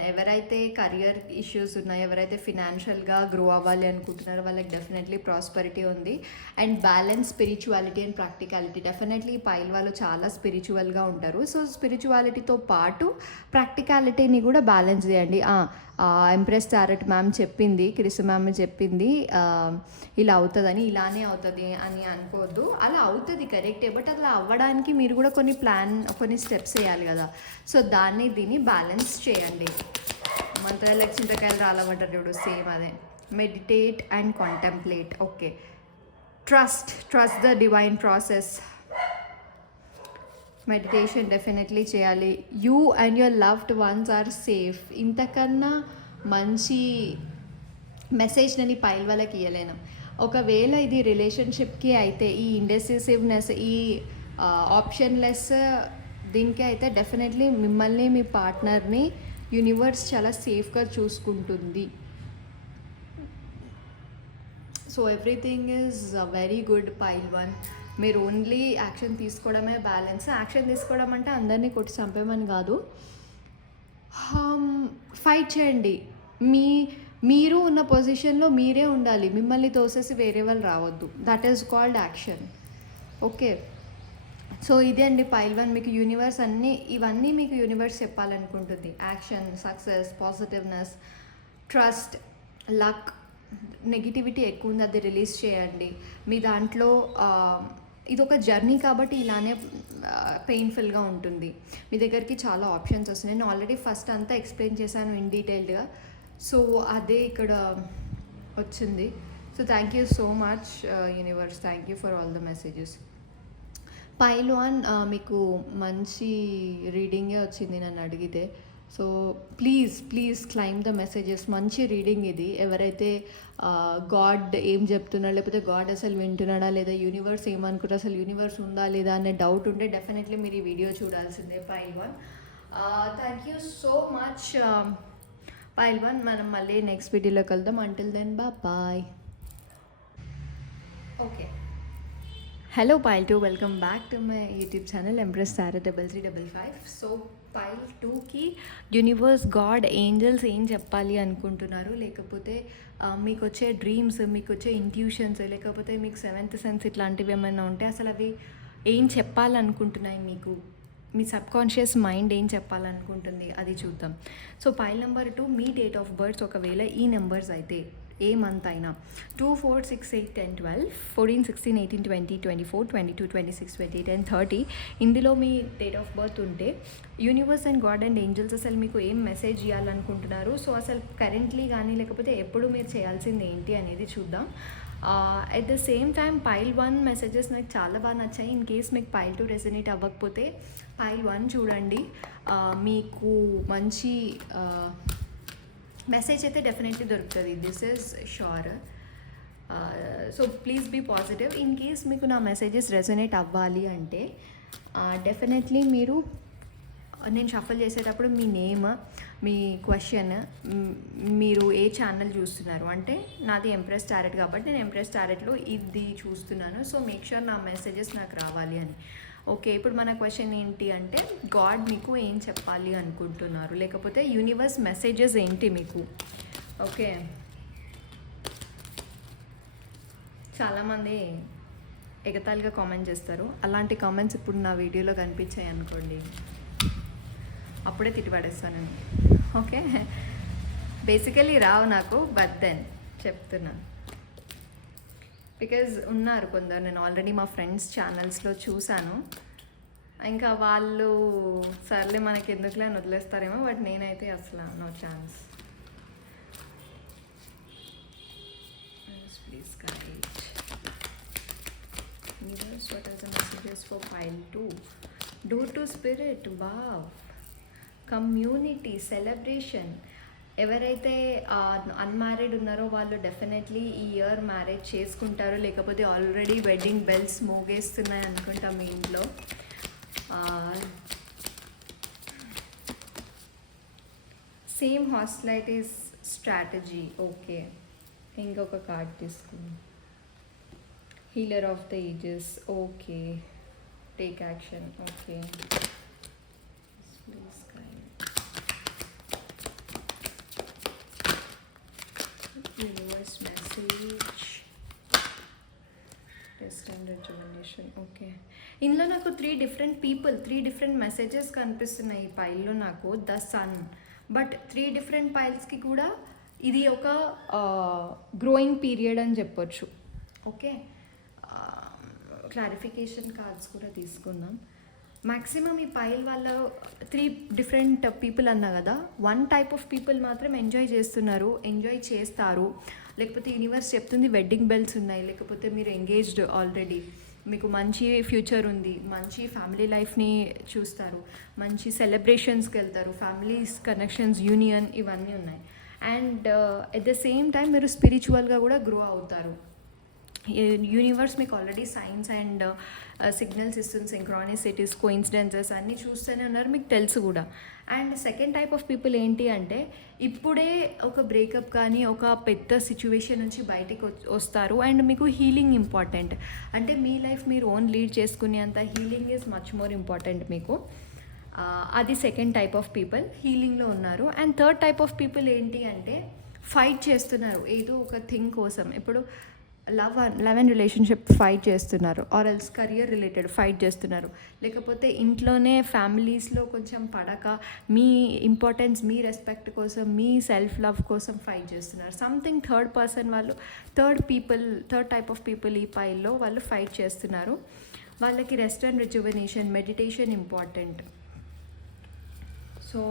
ఎవరైతే కెరియర్ ఇష్యూస్ ఉన్నాయో, ఎవరైతే ఫినాన్షియల్గా గ్రో అవ్వాలి అనుకుంటున్నారో వాళ్ళకి డెఫినెట్లీ ప్రాస్పెరిటీ ఉంది. And balance, spirituality and practicality. Definitely pile వాళ్ళు చాలా స్పిరిచువల్గా ఉంటారు. సో స్పిరిచువాలిటీతో పాటు ప్రాక్టికాలిటీని కూడా బ్యాలెన్స్ చేయండి. ఎంప్రెస్ టారెట్ మ్యామ్ చెప్పింది, క్రిస్ మ్యామ్ చెప్పింది ఇలా అవుతుందని, ఇలానే అవుతుంది అని అనుకోవద్దు. అలా అవుతుంది కరెక్టే, బట్ అలా అవ్వడానికి మీరు కూడా కొన్ని స్టెప్స్ వేయాలి కదా. సో దీన్ని బ్యాలెన్స్ చేయండి. మంత్రాలకు చింతకాయలు రాలమంటారు చూడు, సేమ్ అదే. Meditate and contemplate. Okay, trust the divine process. Meditation definitely చేయాలి. You and your loved ones are safe. ఇంతకన్నా మంచి మెసేజ్ నేను పైల్ వాళ్ళకి ఇవ్వలేను. ఒకవేళ ఇది రిలేషన్షిప్కి అయితే, ఈ ఇండెసిసివ్నెస్, ఈ ఆప్షన్లెస్ దీనికి అయితే డెఫినెట్లీ మిమ్మల్ని, మీ పార్ట్నర్ని యూనివర్స్ చాలా సేఫ్గా చూసుకుంటుంది. So everything is very good pile 1. మీరు ఓన్లీ యాక్షన్ తీసుకోవడమే బ్యాలెన్స్. యాక్షన్ తీసుకోవడం అంటే అందరినీ కొట్టి చంపేమని కాదు. ఫైట్ చేయండి. మీరు ఉన్న పొజిషన్లో మీరే ఉండాలి. మిమ్మల్ని తోసేసి వేరే వాళ్ళు రావద్దు. That is called action. Okay, so ఇదే అండి పైల్ 1. మీకు యూనివర్స్ ఇవన్నీ మీకు యూనివర్స్ చెప్పాలనుకుంటుంది. Action, success, positiveness, trust, luck. Negativity ఎక్కువ ఉంది, అది రిలీజ్ చేయండి. మీ దాంట్లో ఇది ఒక జర్నీ కాబట్టి ఇలానే పెయిన్ఫుల్గా ఉంటుంది. మీ దగ్గరికి చాలా ఆప్షన్స్ వస్తున్నాయి. నేను ఆల్రెడీ ఫస్ట్ అంతా ఎక్స్ప్లెయిన్ చేశాను ఇన్ డీటెయిల్డ్గా. సో అదే ఇక్కడ వచ్చింది. So thank you so much universe. Thank you for all the messages. Pile 1 మీకు మంచి రీడింగే వచ్చింది నన్ను అడిగితే. So please claim the messages. మంచి రీడింగ్ ఇది. ఎవరైతే గాడ్ ఏం చెప్తున్నాడు, లేకపోతే గాడ్ అసలు వింటున్నాడా లేదా, యూనివర్స్ ఏమనుకుంటారు, అసలు యూనివర్స్ ఉందా లేదా అనే డౌట్ ఉంటే డెఫినెట్లీ మీరు ఈ వీడియో చూడాల్సిందే pile 1. Thank you so much pile 1. మనం మళ్ళీ నెక్స్ట్ వీడియోలో కలుద్దాం. Until then bye. Okay, hello pile 2, welcome back to my YouTube channel Empress Tarot 3355. So pile 2కి యూనివర్స్, గాడ్, ఏంజల్స్ ఏం చెప్పాలి అనుకుంటున్నారు, లేకపోతే మీకు వచ్చే డ్రీమ్స్, మీకు వచ్చే ఇంట్యూషన్స్, లేకపోతే మీకు సెవెంత్ సెన్స్ ఇట్లాంటివి ఏమైనా ఉంటే అసలు అవి ఏం చెప్పాలనుకుంటున్నాయి, మీకు మీ సబ్కాన్షియస్ మైండ్ ఏం చెప్పాలనుకుంటుంది అది చూద్దాం. So pile number 2, me date of birth ఒకవేళ ఈ నెంబర్స్ అయితే ఏ మంత్ అయినా 2, 4, 6, 8, 10, 12, 14, 16, 18, 20, 24, 22, 26, 28 and 30 ఇందులో మీ డేట్ ఆఫ్ బర్త్ ఉంటే universe and God and angels అసలు మీకు ఏం మెసేజ్ ఇవ్వాలనుకుంటున్నారు, సో అసలు కరెంట్లీ కానీ లేకపోతే ఎప్పుడు మీరు చేయాల్సింది ఏంటి అనేది చూద్దాం. At the same time pile 1 messages నాకు చాలా బాగా నచ్చాయి. ఇన్ కేస్ మీకు పైల్ 2 రెజనేట్ అవ్వకపోతే పైల్ 1 చూడండి. మీకు మంచి మెసేజ్ అయితే డెఫినెట్లీ దొరుకుతుంది. This is sure. So please be positive. In case మీకు నా మెసేజెస్ రెజనేట్ అవ్వాలి అంటే డెఫినెట్లీ మీరు, నేను షఫల్ చేసేటప్పుడు మీ నేమ్, మీ క్వశ్చన్, మీరు ఏ ఛానల్ చూస్తున్నారు అంటే నాది ఎంప్రెస్ టారెట్ కాబట్టి నేను ఎంప్రెస్ టారెట్లో ఇది చూస్తున్నాను. సో మేక్ షూర్ నా మెసేజెస్ నాకు రావాలి అని. ఓకే, ఇప్పుడు మన క్వశ్చన్ ఏంటి అంటే గాడ్ మీకు ఏం చెప్పాలి అనుకుంటున్నారు, లేకపోతే యూనివర్స్ మెసేజెస్ ఏంటి మీకు. ఓకే, చాలామంది ఎగతాళిగా కామెంట్ చేస్తారు. అలాంటి కామెంట్స్ ఇప్పుడు నా వీడియోలో కనిపించాయి అనుకోండి, అప్పుడే తిట్టిపడేస్తాను. ఓకే, బేసికలీ రావు నాకు, బట్ దెన్ చెప్తున్నాను బికాజ్ ఉన్నారు కొందరు, నేను ఆల్రెడీ మా ఫ్రెండ్స్ ఛానల్స్లో చూశాను. ఇంకా వాళ్ళు సర్లే మనకి ఎందుకులే అని వదిలేస్తారేమో, బట్ నేనైతే అసలు no chance. Please guide. Universe, what are the messages for pile 2? Door to spirit, wow. Community celebration. ఎవరైతే అన్మ్యారీడ్ ఉన్నారో వాళ్ళు డెఫినెట్లీ ఈ ఇయర్ మ్యారేజ్ చేసుకుంటారు, లేకపోతే ఆల్రెడీ వెడ్డింగ్ బెల్స్ మోగేస్తున్నాయి అనుకుంటా మీ ఇంట్లో. Same hostilities strategy. ఓకే, ఇంకొక కార్డ్ తీసుకుందాం. Healer of the ages. Okay, take action. Okay, universe message, test and rejuvenation. Okay, ఇందులో నాకు త్రీ డిఫరెంట్ మెసేజెస్ కనిపిస్తున్నాయి ఈ పైల్లో నాకు. ద సన్, బట్ 3 డిఫరెంట్ పైల్స్కి కూడా ఇది ఒక గ్రోయింగ్ పీరియడ్ అని చెప్పొచ్చు. ఓకే, క్లారిఫికేషన్ కార్డ్స్ కూడా తీసుకుందాం. మ్యాక్సిమం ఈ పైల్ వాళ్ళ 3 డిఫరెంట్ పీపుల్ అన్నా కదా, 1 టైప్ ఆఫ్ పీపుల్ మాత్రం ఎంజాయ్ చేస్తారు. లేకపోతే యూనివర్స్ చెప్తుంది వెడ్డింగ్ బెల్స్ ఉన్నాయి, లేకపోతే మీరు ఎంగేజ్డ్ ఆల్రెడీ, మీకు మంచి ఫ్యూచర్ ఉంది, మంచి ఫ్యామిలీ లైఫ్ని చూస్తారు, మంచి సెలబ్రేషన్స్కి వెళ్తారు, ఫ్యామిలీస్ కనెక్షన్స్, యూనియన్, ఇవన్నీ ఉన్నాయి. And at the same time మీరు స్పిరిచువల్గా కూడా గ్రో అవుతారు. యూనివర్స్ మీకు ఆల్రెడీ సైన్స్ అండ్ సిగ్నల్స్ ఇస్తుంది, సింక్రానిసిటీస్, కోఇన్సిడెన్సెస్ అన్నీ చూస్తూనే ఉన్నారు, మీకు తెలుసు కూడా. And second type of people ఏంటి అంటే, ఇప్పుడే ఒక బ్రేకప్ కానీ ఒక పెద్ద సిచ్యువేషన్ నుంచి బయటికి వస్తారు. అండ్ మీకు హీలింగ్ ఇంపార్టెంట్, అంటే మీ లైఫ్ మీరు ఓన్ లీడ్ చేసుకునేంత healing is much more important మీకు. అది సెకండ్ టైప్ ఆఫ్ పీపుల్ హీలింగ్లో ఉన్నారు. And third type of people ఏంటి అంటే, ఫైట్ చేస్తున్నారు ఏదో ఒక థింగ్ కోసం. ఇప్పుడు లవ్ అండ్ రిలేషన్షిప్ ఫైట్ చేస్తున్నారు, or else career related fight చేస్తున్నారు, లేకపోతే ఇంట్లోనే ఫ్యామిలీస్లో కొంచెం పడక మీ ఇంపార్టెన్స్, మీ రెస్పెక్ట్ కోసం, మీ సెల్ఫ్ లవ్ కోసం ఫైట్ చేస్తున్నారు. సంథింగ్ థర్డ్ పర్సన్ వాళ్ళు, థర్డ్ టైప్ ఆఫ్ పీపుల్ ఈ పైల్లో వాళ్ళు ఫైట్ చేస్తున్నారు. వాళ్ళకి rest and rejuvenation, meditation important. So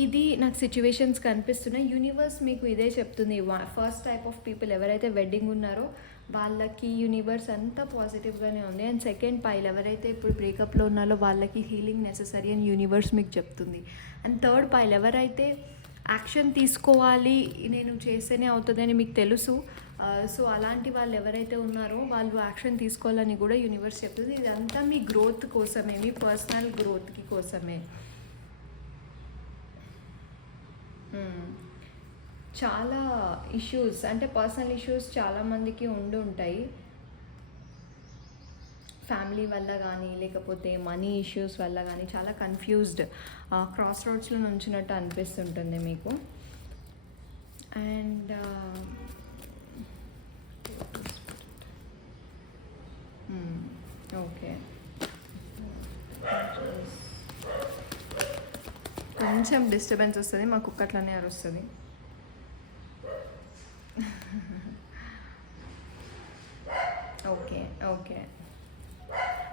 ఇది నాకు సిచ్యువేషన్స్ కనిపిస్తున్నాయి. యూనివర్స్ మీకు ఇదే చెప్తుంది. ఫస్ట్ టైప్ ఆఫ్ పీపుల్ ఎవరైతే వెడ్డింగ్ ఉన్నారో వాళ్ళకి యూనివర్స్ అంతా పాజిటివ్గానే ఉంది. అండ్ సెకండ్ పైల్ ఎవరైతే ఇప్పుడు బ్రేకప్లో ఉన్నారో వాళ్ళకి హీలింగ్ నెససరీ అని యూనివర్స్ మీకు చెప్తుంది. అండ్ థర్డ్ పైల్ ఎవరైతే యాక్షన్ తీసుకోవాలి, నేను చేస్తేనే అవుతుందని మీకు తెలుసు, సో అలాంటి వాళ్ళు ఎవరైతే ఉన్నారో వాళ్ళు యాక్షన్ తీసుకోవాలని కూడా యూనివర్స్ చెప్తుంది. ఇదంతా మీ గ్రోత్ కోసమే, మీ పర్సనల్ గ్రోత్కి కోసమే. చాలా ఇష్యూస్, అంటే పర్సనల్ ఇష్యూస్ చాలామందికి ఉంటాయి, ఫ్యామిలీ వల్ల కానీ లేకపోతే మనీ ఇష్యూస్ వల్ల కానీ చాలా కన్ఫ్యూజ్డ్, క్రాస్ రోడ్స్లో నుంచినట్టు అనిపిస్తుంటుంది మీకు. అండ్ ఓకే, కొంచెం డిస్టర్బెన్స్ వస్తుంది, మా కుక్క అట్లనే అరుస్తుంది. ఓకే,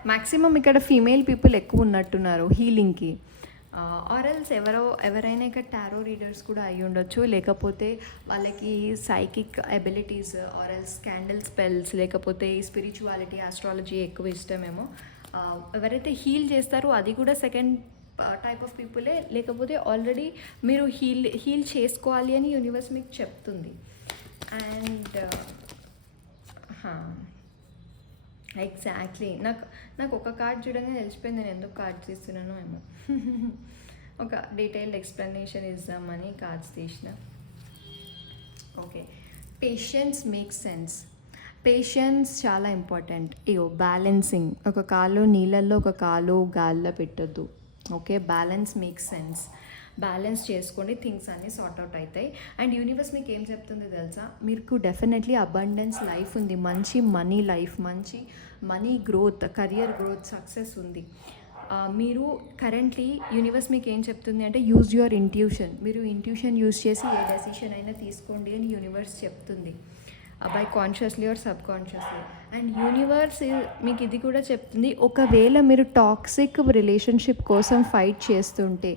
మ్యాక్సిమం ఇక్కడ ఫీమేల్ పీపుల్ ఎక్కువ ఉన్నట్టున్నారు హీలింగ్కి. ఆర్ఎల్స్ ఎవరైనా ఇక్కడ టారో రీడర్స్ కూడా అయ్యి ఉండొచ్చు, లేకపోతే వాళ్ళకి సైకిక్ ఎబిలిటీస్, ఆర్ఎల్స్ క్యాండిల్ స్పెల్స్, లేకపోతే స్పిరిచువాలిటీ, ఆస్ట్రాలజీ ఎక్కువ ఇష్టమేమో. ఎవరైతే హీల్ చేస్తారో అది కూడా సెకండ్ టైప్ ఆఫ్ పీపులే, లేకపోతే ఆల్రెడీ మీరు హీల్ చేసుకోవాలి అని యూనివర్స్ మీకు చెప్తుంది. అండ్ ఎగ్జాక్ట్లీ నాకు ఒక కార్డ్ చూడంగానే తెలిసిపోయింది నేను ఎందుకు కార్డ్స్ తీస్తున్నానో ఏమో. ఒక డీటెయిల్డ్ ఎక్స్ప్లెనేషన్ ఇద్దామని కార్డ్స్ తీసిన. Okay, patience makes sense. Patience చాలా ఇంపార్టెంట్. బ్యాలెన్సింగ్, ఒక కాలు నీళ్ళల్లో ఒక కాలు గాల్లో పెట్టొద్దు. Okay, balance makes sense. Balance చేసుకోండి, థింగ్స్ అన్నీ సార్ట్ అవుట్ అవుతాయి. అండ్ యూనివర్స్ మీకు ఏం చెప్తుంది తెలుసా, మీకు డెఫినెట్లీ అబండెన్స్ లైఫ్ ఉంది, మంచి మనీ లైఫ్, మంచి money growth, career growth, success ఉంది. మీరు కరెంట్లీ యూనివర్స్ మీకు ఏం చెప్తుంది అంటే, యూజ్ యువర్ ఇంట్యూషన్. మీరు ఇంట్యూషన్ యూజ్ చేసి ఏ డెసిషన్ అయినా తీసుకోండి అని యూనివర్స్ చెప్తుంది, by consciously or subconsciously. And universe మీకు ఇది కూడా చెప్తుంది, ఒకవేళ మీరు టాక్సిక్ రిలేషన్షిప్ కోసం ఫైట్ చేస్తుంటే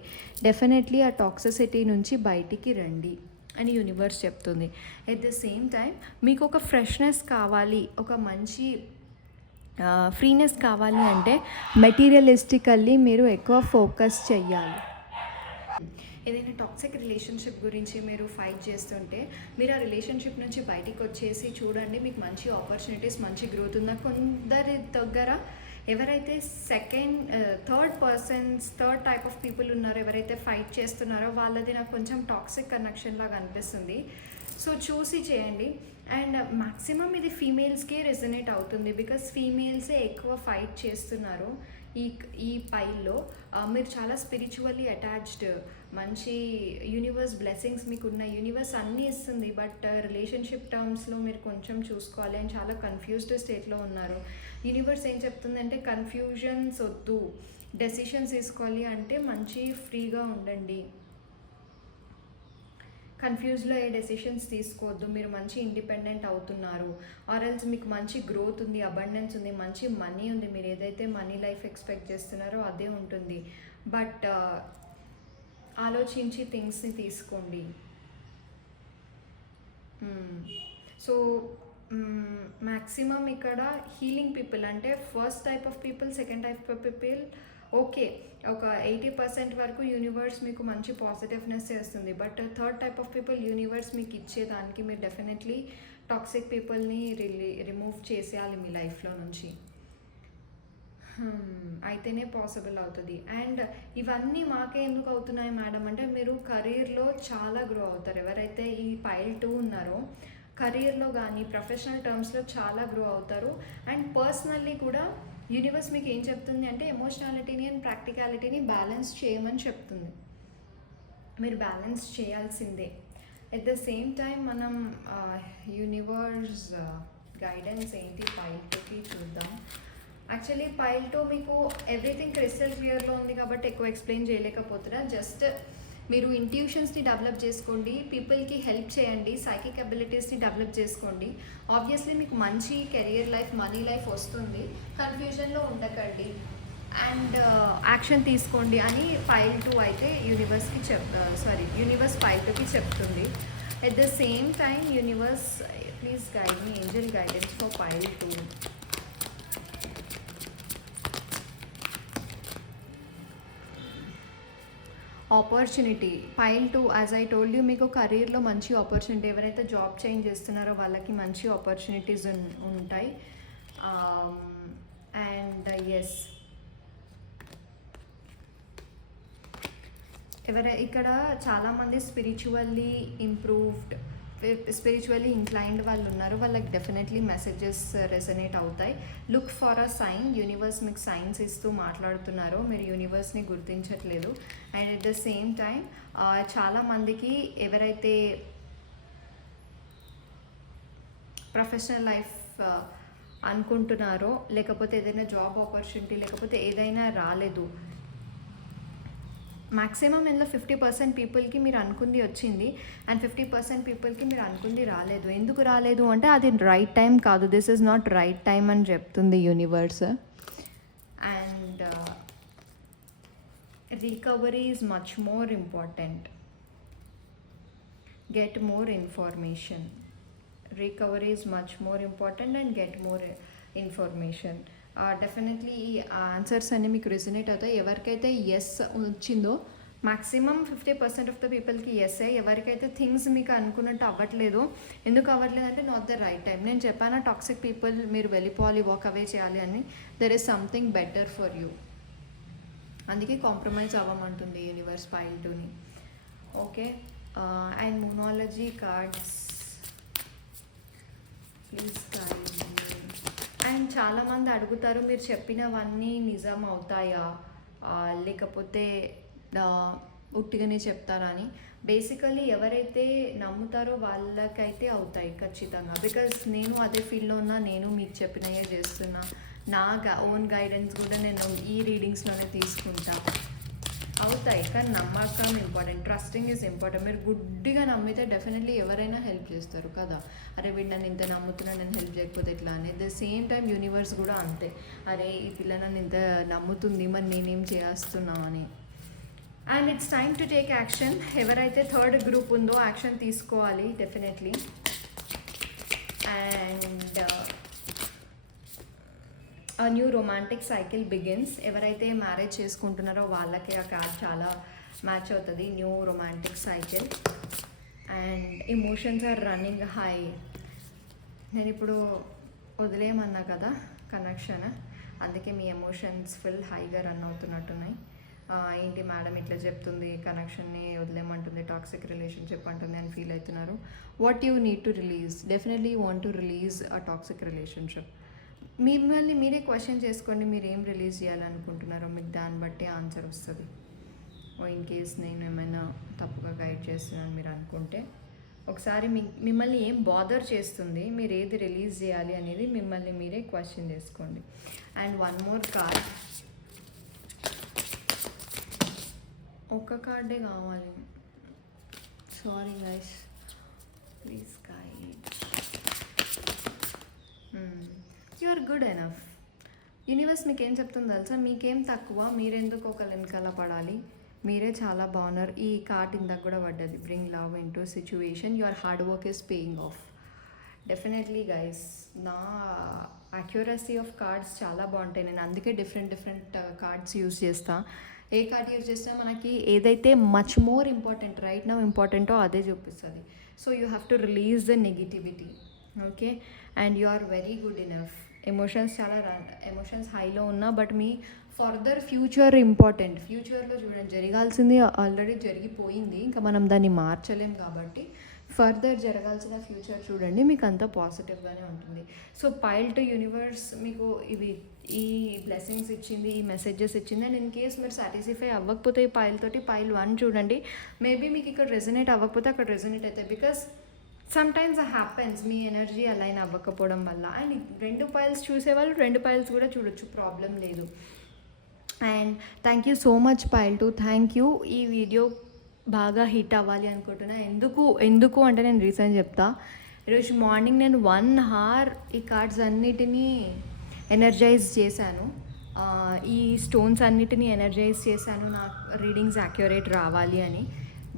డెఫినెట్లీ ఆ టాక్సిసిటీ నుంచి బయటికి రండి అని యూనివర్స్ చెప్తుంది. ఎట్ ద సేమ్ టైం మీకు ఒక ఫ్రెష్నెస్ కావాలి, ఒక మంచి ఫ్రీనెస్ కావాలి అంటే మెటీరియలిస్టికల్లీ మీరు ఎక్కువ ఫోకస్ చెయ్యాలి. ఏదైనా టాక్సిక్ రిలేషన్షిప్ గురించి మీరు ఫైట్ చేస్తుంటే మీరు ఆ రిలేషన్షిప్ నుంచి బయటికి వచ్చేసి చూడండి, మీకు మంచి ఆపర్చునిటీస్, మంచి గ్రోత్ ఉందా. కొందరి దగ్గర ఎవరైతే థర్డ్ టైప్ ఆఫ్ పీపుల్ ఉన్నారో, ఎవరైతే ఫైట్ చేస్తున్నారో వాళ్ళది నాకు కొంచెం టాక్సిక్ కనెక్షన్ లాగా అనిపిస్తుంది. సో చూసి చేయండి. అండ్ మ్యాక్సిమం ఇది ఫీమేల్స్కే రెజనేట్ అవుతుంది, బికాస్ ఫీమేల్సే ఎక్కువ ఫైట్ చేస్తున్నారు ఈ పైల్లో. మీరు చాలా స్పిరిచువల్లీ అటాచ్డ్, మంచి యూనివర్స్ బ్లెస్సింగ్స్ మీకు ఉన్న, యూనివర్స్ అన్నీ ఇస్తుంది. బట్ రిలేషన్షిప్ టర్మ్స్లో మీరు కొంచెం చూసుకోవాలి అని చాలా కన్ఫ్యూజ్డ్ స్టేట్లో ఉన్నారు. యూనివర్స్ ఏం చెప్తుందంటే కన్ఫ్యూజన్స్ వద్దు, డెసిషన్స్ తీసుకోవాలి అంటే మంచి ఫ్రీగా ఉండండి, కన్ఫ్యూజ్లో ఏ డెసిషన్స్ తీసుకోవద్దు, మీరు మంచి ఇండిపెండెంట్ అవుతున్నారు, ఆర్ఎల్స్ మీకు మంచి గ్రోత్ ఉంది, అబండెన్స్ ఉంది, మంచి మనీ ఉంది, మీరు ఏదైతే మనీ లైఫ్ ఎక్స్పెక్ట్ చేస్తున్నారో అదే ఉంటుంది. బట్ ఆలోచించి థింగ్స్ని తీసుకోండి. సో మ్యాక్సిమం ఇక్కడ హీలింగ్ పీపుల్ అంటే first type of people, second type of people okay, ఒక 80% వరకు యూనివర్స్ మీకు మంచి పాజిటివ్నెస్ చేస్తుంది. But third type of people universe మీకు ఇచ్చేదానికి మీరు డెఫినెట్లీ టాక్సిక్ పీపుల్ని రిమూవ్ చేసేయాలి మీ లైఫ్లో నుంచి. అయితేనే పాసిబుల్ అవుతుంది. అండ్ ఇవన్నీ మాకే ఎందుకు అవుతున్నాయి మేడం అంటే మీరు కెరీర్లో చాలా గ్రో అవుతారు. ఎవరైతే ఈ పైల్ 2 ఉన్నారో కెరీర్లో కానీ ప్రొఫెషనల్ టర్మ్స్లో చాలా గ్రో అవుతారు. అండ్ పర్సనల్లీ కూడా యూనివర్స్ మీకు ఏం చెప్తుంది అంటే ఎమోషనాలిటీని అండ్ ప్రాక్టికాలిటీని బ్యాలెన్స్ చేయమని చెప్తుంది. మీరు బ్యాలెన్స్ చేయాల్సిందే. ఎట్ ద సేమ్ టైం మనం యూనివర్స్ గైడెన్స్ ఏంటి పైల్ 2కి చూద్దాం. యాక్చువల్లీ పైల్ 2 మీకు ఎవ్రీథింగ్ క్రిస్టల్ క్లియర్లో ఉంది కాబట్టి ఎక్కువ ఎక్స్ప్లెయిన్ చేయలేకపోతున్నా. జస్ట్ మీరు ఇంట్యూషన్స్ని డెవలప్ చేసుకోండి, పీపుల్కి హెల్ప్ చేయండి, సైకిక్ అబిలిటీస్ని డెవలప్ చేసుకోండి. ఆబ్వియస్లీ మీకు మంచి కెరియర్ లైఫ్, మనీ లైఫ్ వస్తుంది. కన్ఫ్యూజన్లో ఉండకండి అండ్ యాక్షన్ తీసుకోండి అని పైల్ 2 అయితే యూనివర్స్కి యూనివర్స్ పైల్ 2కి చెప్తుంది. At the same time universe please guide me Angel guidance for pile 2. Opportunity pile 2 as I told you మీకు కెరీర్లో మంచి ఆపర్చునిటీ, ఎవరైతే జాబ్ చేంజ్ చేస్తున్నారో వాళ్ళకి మంచి ఆపర్చునిటీస్ ఉంటాయి. అండ్ ఎస్, ఇక్కడ చాలామంది స్పిరిచువల్లీ ఇంక్లైన్డ్ వాళ్ళు ఉన్నారు, వాళ్ళకి డెఫినెట్లీ మెసేజెస్ రెసనేట్ అవుతాయి. Look for a sign, universe మీకు సైన్స్ ఇస్తూ మాట్లాడుతున్నారు, మీరు యూనివర్స్ని గుర్తించట్లేదు. And at the same time చాలామందికి ఎవరైతే ప్రొఫెషనల్ లైఫ్ అనుకుంటున్నారో, లేకపోతే ఏదైనా జాబ్ ఆపర్చునిటీ, లేకపోతే ఏదైనా రాలేదు, మ్యాక్సిమం ఇందులో 50% పీపుల్కి మీరు అనుకుంది వచ్చింది అండ్ 50% పీపుల్కి మీరు అనుకుంది రాలేదు. ఎందుకు రాలేదు అంటే అది రైట్ టైం కాదు, this is not right time అని చెప్తుంది universe. And recovery is much more important, get more information. Recovery is much more important and get more information. Definitely ఈ ఆన్సర్స్ అన్నీ మీకు రిజనేట్ అవుతాయి. ఎవరికైతే ఎస్ వచ్చిందో మ్యాక్సిమం 50% ఆఫ్ ద పీపుల్కి ఎస్. ఎవరికైతే థింగ్స్ మీకు అనుకున్నట్టు అవ్వట్లేదు, ఎందుకు అవ్వట్లేదు అంటే నాట్ ద రైట్ టైం. నేను చెప్పాను టాక్సిక్ పీపుల్ మీరు వెళ్ళిపోవాలి, వాక్ అవే చేయాలి అని. There is something better for you, అందుకే కాంప్రమైజ్ అవ్వమంటుంది యూనివర్స్ పైల్ 2ని. Okay, and moonology cards please guide. And చాలామంది అడుగుతారు మీరు చెప్పినవన్నీ నిజం అవుతాయా లేకపోతే ఉట్టిగానే చెప్తారా అని. బేసికలీ ఎవరైతే నమ్ముతారో వాళ్ళకైతే అవుతాయి ఖచ్చితంగా, బికాజ్ నేను అదే ఫీల్డ్లో ఉన్నా, నేను మీకు చెప్పినయే చేస్తున్నా. నా ఓన్ గైడెన్స్ కూడా నేను ఈ రీడింగ్స్లోనే తీసుకుంటా. అవుతాయి కానీ నమ్మకం ఇంపార్టెంట్, ట్రస్టింగ్ ఈజ్ ఇంపార్టెంట్. మీరు గుడ్డిగా నమ్మితే డెఫినెట్లీ ఎవరైనా హెల్ప్ చేస్తారు కదా. అరే వీడు నన్ను ఇంత నమ్ముతున్నా, నేను హెల్ప్ చేయకపోతే ఎట్లా అని. At the same time universe కూడా అంతే, అరే ఈ పిల్ల నన్ను ఇంత నమ్ముతుంది, మరి నేనేం చేస్తున్నా అని. And it's time to take action. ఎవరైతే థర్డ్ గ్రూప్ ఉందో యాక్షన్ తీసుకోవాలి definitely. And new romantic cycle begins. ఎవరైతే మ్యారేజ్ చేసుకుంటున్నారో వాళ్ళకి ఆ కార్డ్ చాలా మ్యాచ్ అవుతుంది. New romantic cycle and emotions are running high. నేను ఇప్పుడు వదిలేయమన్నా కదా కనెక్షన్, అందుకే మీ ఎమోషన్స్ ఫుల్ హైగా రన్ అవుతున్నట్టున్నాయి. ఏంటి మేడం ఇట్లా చెప్తుంది, కనెక్షన్ని వదిలేమంటుంది, టాక్సిక్ రిలేషన్షిప్ అంటుంది అని ఫీల్ అవుతున్నారు. What you need to release, definitely you want to release a toxic relationship. మిమ్మల్ని మీరే క్వశ్చన్ చేసుకోండి, మీరు ఏం రిలీజ్ చేయాలనుకుంటున్నారో మీకు దాన్ని బట్టి ఆన్సర్ వస్తుంది. ఇన్ కేస్ నేను ఏమైనా తప్పుగా గైడ్ చేస్తున్నాను మీరు అనుకుంటే, ఒకసారి మిమ్మల్ని ఏం బాదర్ చేస్తుంది, మీరు ఏది రిలీజ్ చేయాలి అనేది మిమ్మల్ని మీరే క్వశ్చన్ చేసుకోండి. అండ్ వన్ మోర్ కార్డ్, ఒక్క కార్డే కావాలి, sorry guys, please guide. You are good enough. Universe మీకు ఏం చెప్తుందో తెలుసా, మీకేం తక్కువ, మీరెందుకు ఒకళ్ళ వెనకాల పడాలి, మీరే చాలా బాగున్నారు. ఈ కార్డ్ ఇందాక కూడా పడ్డది, bring love in to situation, your hard work is paying off. Definitely guys, నా అక్యురసీ ఆఫ్ కార్డ్స్ చాలా బాగుంటాయి. నేను అందుకే డిఫరెంట్ కార్డ్స్ యూజ్ చేస్తా. ఏ కార్డ్ యూజ్ చేసినా మనకి ఏదైతే much more important, right now ఇంపార్టెంటో అదే చూపిస్తుంది. So you have to release the negativity, okay. And you are very good enough. Emotions హైలో ఉన్నా, బట్ మీ ఫర్దర్ ఫ్యూచర్ ఇంపార్టెంట్. ఫ్యూచర్లో చూడండి, జరగాల్సింది ఆల్రెడీ జరిగిపోయింది, ఇంకా మనం దాన్ని మార్చలేం కాబట్టి ఫర్దర్ జరగాల్సిన ఫ్యూచర్ చూడండి, మీకు అంతా పాజిటివ్గానే ఉంటుంది. సో పైల్ టు యూనివర్స్ మీకు ఈ బ్లెస్సింగ్స్ ఇచ్చింది, ఈ మెసేజెస్ ఇచ్చింది. అండ్ ఇన్ కేస్ మీరు సాటిస్ఫై అవ్వకపోతే ఈ పైల్ తోటి, పైల్ 1 చూడండి, మేబీ మీకు ఇక్కడ రెజనేట్ అవ్వకపోతే అక్కడ రెజనేట్ అవుతాయి. బికాస్ సమ్టైమ్స్ హ్యాపెన్స్, మీ ఎనర్జీ అలైన్ అవ్వకపోవడం వల్ల. అండ్ 2 పైల్స్ చూసేవాళ్ళు 2 పైల్స్ కూడా చూడొచ్చు, ప్రాబ్లం లేదు. And thank you so much pile 2, thank you. ఈ వీడియో బాగా హిట్ అవ్వాలి అనుకుంటున్నా. ఎందుకు అంటే నేను రీజన్ చెప్తా. ఈరోజు మార్నింగ్ నేను 1 hour ఈ కార్డ్స్ అన్నిటినీ ఎనర్జైజ్ చేశాను, ఈ స్టోన్స్ అన్నిటినీ ఎనర్జైజ్ చేశాను, నా రీడింగ్స్ యాక్యురేట్ రావాలి అని.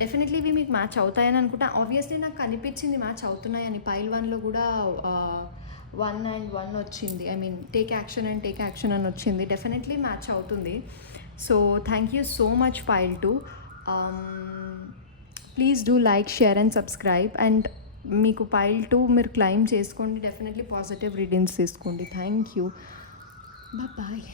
డెఫినెట్లీ ఇవి మీకు మ్యాచ్ అవుతాయని అనుకుంటా. ఆబ్వియస్లీ నాకు కనిపించింది మ్యాచ్ అవుతున్నాయని. పైల్ 1లో కూడా 1 and 1 వచ్చింది, ఐ మీన్ టేక్ యాక్షన్ అని వచ్చింది. డెఫినెట్లీ మ్యాచ్ అవుతుంది. So thank you so much pile 2. Please do like, share and subscribe. And మీకు పైల్ 2 మీరు క్లైమ్ చేసుకోండి, డెఫినెట్లీ పాజిటివ్ రీడింగ్స్ తీసుకోండి. Thank you, bye.